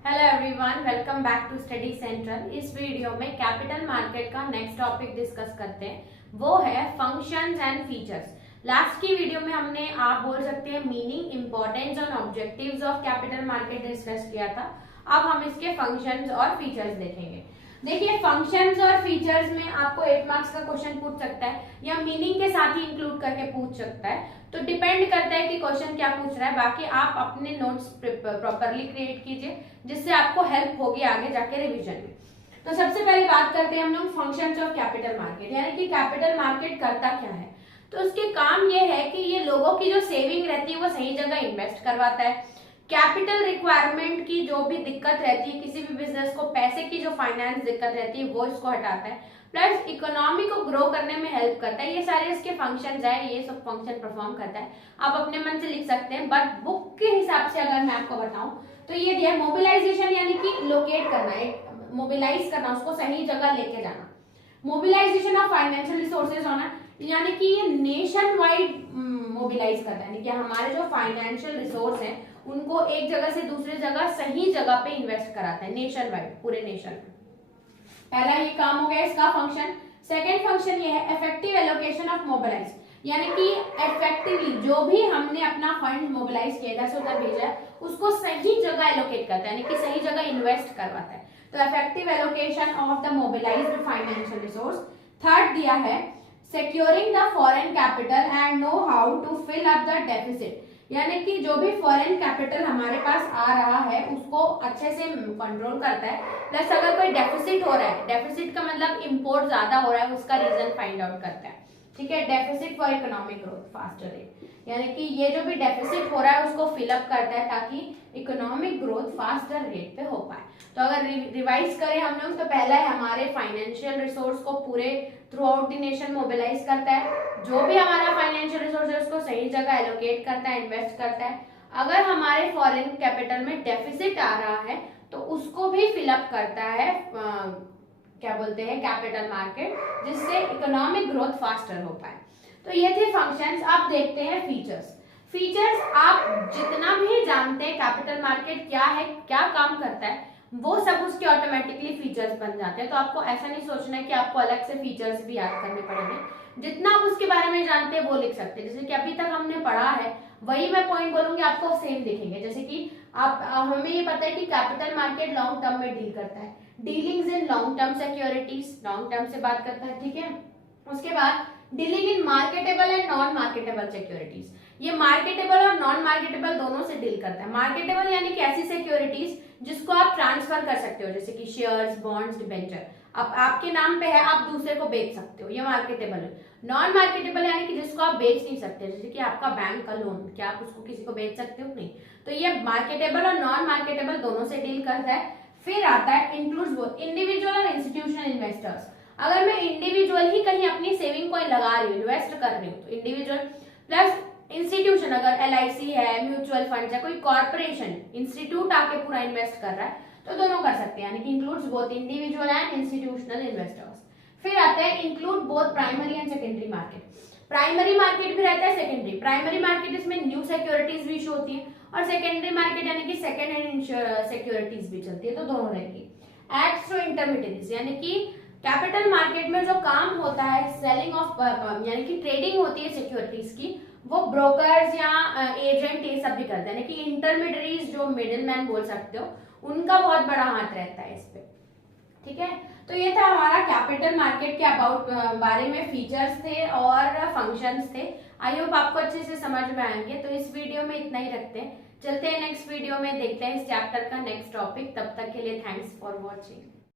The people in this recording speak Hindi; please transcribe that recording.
Hello everyone, welcome back to study central. इस वीडियो में कैपिटल मार्केट का नेक्स्ट टॉपिक डिस्कस करते हैं, वो है फंक्शंस एंड फीचर्स। लास्ट की वीडियो में हमने आप बोल सकते हैं मीनिंग, इंपॉर्टेंस और objectives of capital market discuss किया था। अब हम इसके फंक्शंस और फीचर्स देखेंगे। देखिए, फंक्शंस और फीचर्स में आपको 8 मार्क्स का क्वेश्चन पूछ सकता है या मीनिंग के साथ ही इंक्लूड करके पूछ सकता है, तो डिपेंड करता है कि क्वेश्चन क्या पूछ रहा है। बाकी आप अपने नोट्स प्रॉपरली क्रिएट कीजिए, जिससे आपको हेल्प होगी आगे जाके रिवीजन में। तो सबसे पहले बात करते हैं हम लोग फंक्शंस ऑफ कैपिटल मार्केट, यानी कि कैपिटल मार्केट करता क्या है। तो उसके काम ये है कि ये लोगों की जो सेविंग रहती है वो सही जगह इन्वेस्ट करवाता है। कैपिटल रिक्वायरमेंट की जो भी दिक्कत रहती है किसी भी बिजनेस को, पैसे की जो फाइनेंस दिक्कत रहती है वो इसको हटाता है, प्लस इकोनॉमी को ग्रो करने में हेल्प करता है। ये सारे इसके फंक्शंस है, ये सब फंक्शन परफॉर्म करता है। आप अपने मन से लिख सकते हैं, बट बुक के हिसाब से अगर मैं आपको बताऊं तो ये दिया मोबिलाइजेशन, यानी कि लोकेट करना है, मोबिलाइज करना, उसको सही जगह लेके जाना। मोबिलाइजेशन ऑफ फाइनेंशियल रिसोर्सेज होना, यानी कि ये नेशन वाइड मोबिलाइज करता है, यानी कि हमारे जो फाइनेंशियल रिसोर्स हैं उनको एक जगह से दूसरी जगह सही जगह पे इन्वेस्ट कराता है, नेशन वाइड, पूरे नेशन में। पहला ये काम हो गया इसका फंक्शन। सेकेंड फंक्शन ये है इफेक्टिव एलोकेशन ऑफ मोबिलाइज, यानी कि इफेक्टिवली जो भी हमने अपना फंड मोबिलाइज किया, इधर से उधर भेजा है, उसको सही जगह एलोकेट करता है, यानी कि सही जगह इन्वेस्ट करवाता है। तो effective allocation of the mobilised financial resource. Third दिया है securing the foreign capital and know how to fill up the deficit, यानी कि जो भी फॉरेन कैपिटल हमारे पास आ रहा है उसको अच्छे से कंट्रोल करता है, प्लस अगर कोई डेफिसिट हो रहा है, डेफिसिट का मतलब इंपोर्ट ज्यादा हो रहा है, उसका रीजन फाइंड आउट करता है। ठीक है, deficit for economic growth faster rate, यानी कि ये जो भी डेफिसिट हो रहा है उसको फिलअप करता है ताकि इकोनॉमिक ग्रोथ फास्टर रेट पे हो पाए। तो अगर रिवाइज करें हम लोग, तो पहला है हमारे फाइनेंशियल रिसोर्स को पूरे throughout the nation mobilise करता है, जो भी हमारा फाइनेंशियल रिसोर्स है उसको सही जगह एलोकेट करता है, इन्वेस्ट करता है। अगर हमारे फॉरेन कैपिटल में डेफिसिट आ रहा है तो उसको भी फिलअप करता है क्या बोलते हैं कैपिटल मार्केट, जिससे इकोनॉमिक ग्रोथ फास्टर हो पाए। तो ये थे फंक्शंस। अब देखते हैं फीचर्स। फीचर्स आप जितना भी जानते हैं कैपिटल मार्केट क्या है, क्या काम करता है, वो सब उसके ऑटोमेटिकली फीचर्स बन जाते हैं। तो आपको ऐसा नहीं सोचना है कि आपको अलग से फीचर्स भी याद करने पड़ेंगे, जितना आप उसके बारे में जानते हैं वो लिख सकते हैं। जैसे कि अभी तक हमने पढ़ा है वही मैं पॉइंट बोलूंगी, आपको सेम दिखेंगे। जैसे कि आप हमें ये पता है कि कैपिटल मार्केट लॉन्ग टर्म में डील करता है, dealings in long term securities, long term से बात करता है। ठीक है, उसके बाद dealing in marketable and non marketable securities, ये मार्केटेबल और नॉन मार्केटेबल दोनों से डील करता है। मार्केटेबल यानी कि ऐसी सिक्योरिटीज जिसको आप ट्रांसफर कर सकते हो, जैसे कि शेयर्स, बॉन्ड्स, डिबेंचर, अब आपके नाम पे है, आप दूसरे को बेच सकते हो, ये मार्केटेबल है। नॉन मार्केटेबल यानी कि जिसको आप बेच नहीं सकते, जैसे कि आपका बैंक का लोन, क्या आप उसको किसी को बेच सकते हो? नहीं। तो ये मार्केटेबल और नॉन मार्केटेबल दोनों से डील करता है। फिर आता है इंक्लूड्स बोथ इंडिविजुअल और इंस्टीट्यूशनल इन्वेस्टर्स। अगर मैं इंडिविजुअल ही कहीं अपनी सेविंग कॉइन लगा रही हूँ, इन्वेस्ट कर रही हूँ, तो इंडिविजुअल प्लस इंस्टीट्यूशन, अगर LIC है, म्यूचुअल फंड है, कोई कॉर्पोरेशन, इंस्टीट्यूट आके पूरा इन्वेस्ट कर रहा है, तो दोनों कर सकते हैं, यानी कि includes both individual and institutional investors. फिर आते हैं include both primary and secondary market. Primary market भी रहता है, सेकेंडरी। प्राइमरी मार्केट इसमें न्यू सिक्योरिटीज भी इशू होती है, और सेकेंडरी मार्केट यानी कि सेकेंड हैंड सिक्योरिटीज भी चलती है, तो दोनों रहेगी। एक्ट्स थ्रू इंटरमीडिएरीज, यानी कि कैपिटल मार्केट में जो काम होता है सेलिंग ऑफ, यानी कि ट्रेडिंग होती है सिक्योरिटीज की, वो ब्रोकर्स या एजेंट ये सब भी करते हैं, यानी कि इंटरमीडिएरीज, जो मिडिल मैन बोल सकते हो, उनका बहुत बड़ा हाथ रहता है इस पे। ठीक है, तो ये था हमारा कैपिटल मार्केट के अबाउट बारे में फीचर्स थे और फंक्शंस थे। आई होप आपको अच्छे से समझ में आएंगे। तो इस वीडियो में इतना ही रखते हैं, चलते हैं नेक्स्ट वीडियो में, देखते हैं इस चैप्टर का नेक्स्ट टॉपिक। तब तक के लिए थैंक्स फॉर वॉचिंग।